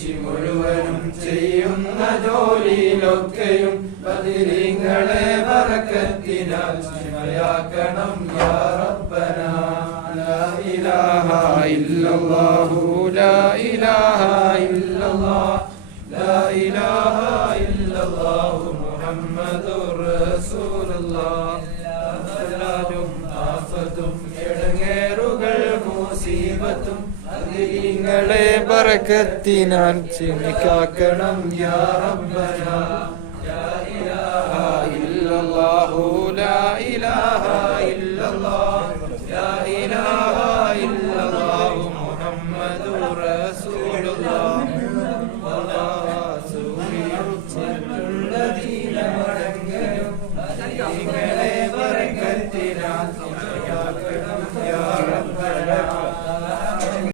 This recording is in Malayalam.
കുരിശി മുഴുവനും ചെയ്യുന്ന ജോലിയിലൊക്കെയും ബദരീങ്ങളെ ബറക്കത്തിനാൽ ശിഫയാക്കണം യാ റബ്ബനാ. ലാ ഇലാഹ ഇല്ലല്ലാഹു ലാ ഇലാഹ ഇല്ലല്ലാഹ് ലാ ഇലാഹ ഇല്ലല്ലാഹു മുഹമ്മദുർ റസൂലുള്ളാഹ്. സലാലും ആഫത്തും ഇടങ്ങേറുകൾ മുസീബത്തും ബദരീങ്ങളെ ബറക്കത്തിനാൽ ശിഫയാക്കണം യാ റബ്ബനാ. ലാ ഇലാഹ ഇല്ലല്ലാഹു ലാ ഇലാഹ